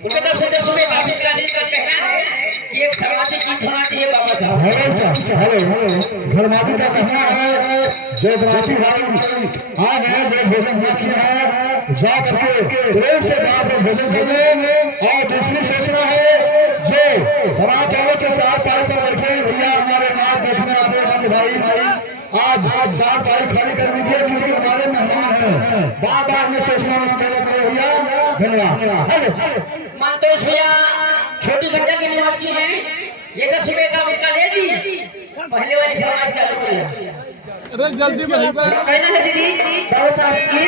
उनके तरफ से 10 रुपए का इसका कहना है कि एक समाधि की होना चाहिए बाबा साहब। हेलो घरमाती का कहना है जो बराती भाई आ गए जो भोजन ना किया है जा करके प्रेम से बाप में भोजन भेजे। और दूसरी सूचना है जो बारात वालों के 4 पाई पर बैठे भैया हमारे नाथ बैठने वाले भाई आज 4 पाई खाली कर दीजिए क्योंकि हमारे मेहमान हैं। बार बार में सूचना भैया धन्यवाद। मानतोष भैया छोटी घंटा के निवासी हैं, ये 10 रुपए का उसका ले दी। पहले वाली फरमाइश चालू करिए। अरे जल्दी में कहना है दीदी बाबा साहब की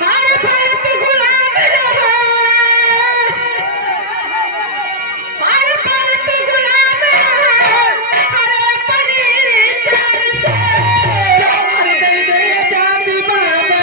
हर भारत गुलाम रहा, हर भारत गुलाम रहा, हर अपनी जान से मर गई जाती बाबा।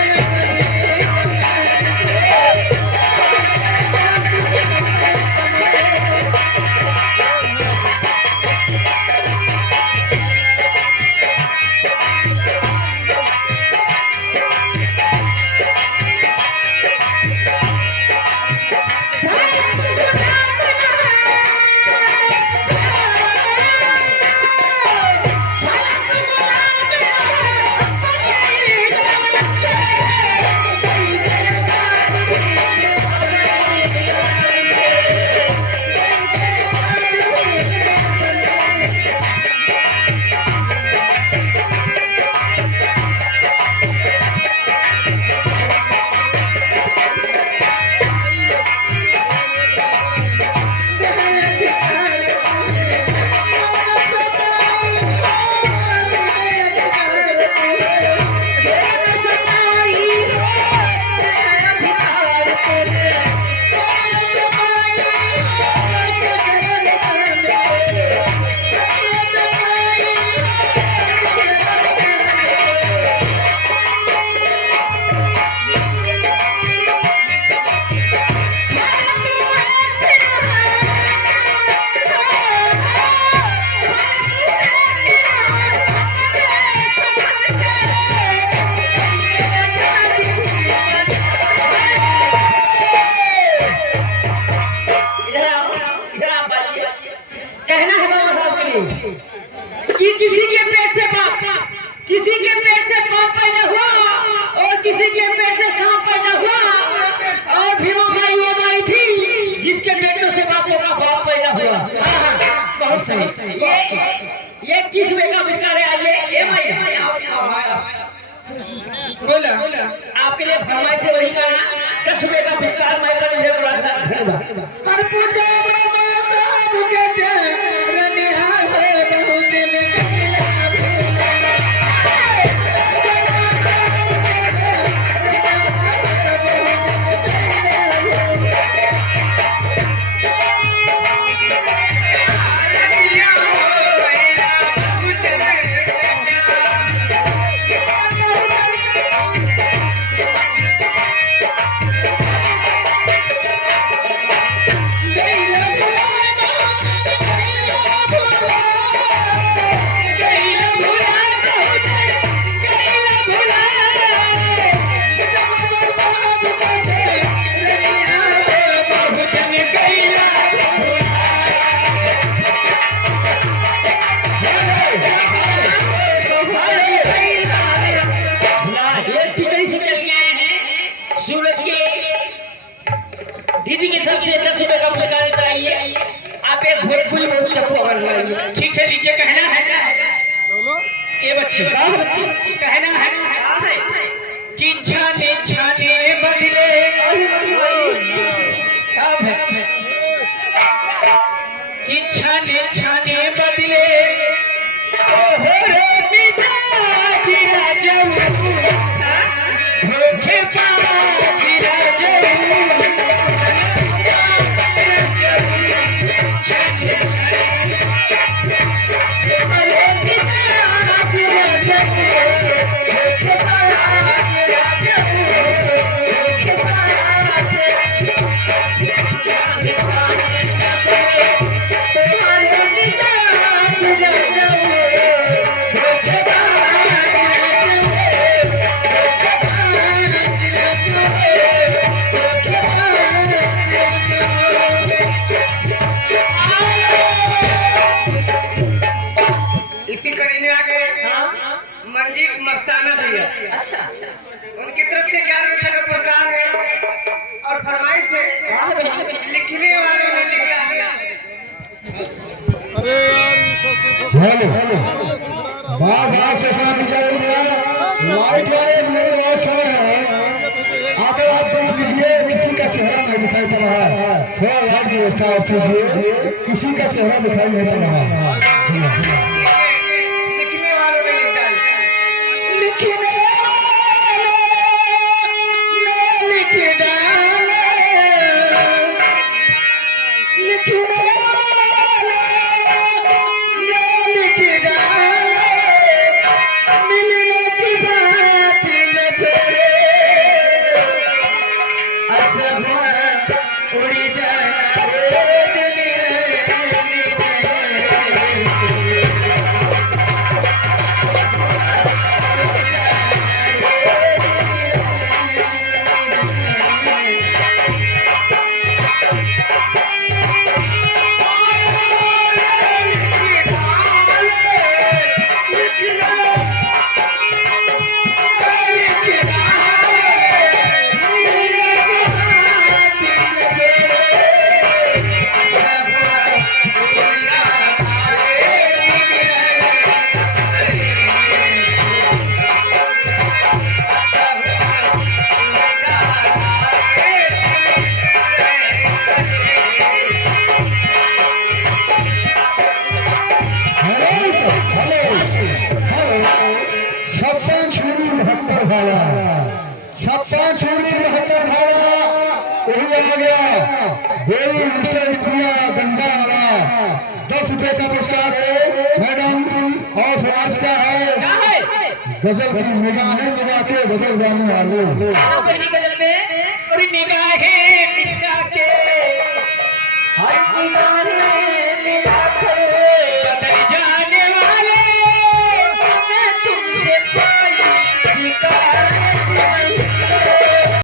कहना है बाबा साहब के लिए कि किसी के पेट से बाप, किसी के पेट से बाप पैदा हुआ और किसी के पेट से सांप पैदा हुआ और भीमा माई वो माई थी जिसके पेट से बापों का बाप पैदा हुआ। बहुत सही। ये किस में का आविष्कार है? ये माई बोला आपके लिए फरमाइश से वही करना 10 रुपए का आविष्कार मैं कर मुझे धन्यवाद। पूजा दीदी की तरफ से 10 रुपए का पुरस्कार कराइए। आप एक भोजपुरी में चप्पू लगाइए। ठीक है, लीजिए। कहना है ये बच्चे कहना है कि छाने छाने बदले कि छाने छाने बदले हो रे मिजाज राजू धोखे बाज राजू। हेलो बाहर से सुना दीजिए लाइट वाले मेरे वॉश हो रहे हैं आप देख लीजिए किसी का चेहरा नहीं दिखाई पड़ रहा है थोड़ा लाइट की व्यवस्था आप कीजिए किसी का चेहरा दिखाई नहीं पड़ रहा है लिखने वालों में लिखने छप्पन छूरी 72 भाड़ा वही आ गया गोली रुपया गंगा वाला 10 रुपए का पुरस्कार है मैडम और समाज का है गजल की निगाहें मिला के बदल जाने वाले गजल में और निगाहें मिला के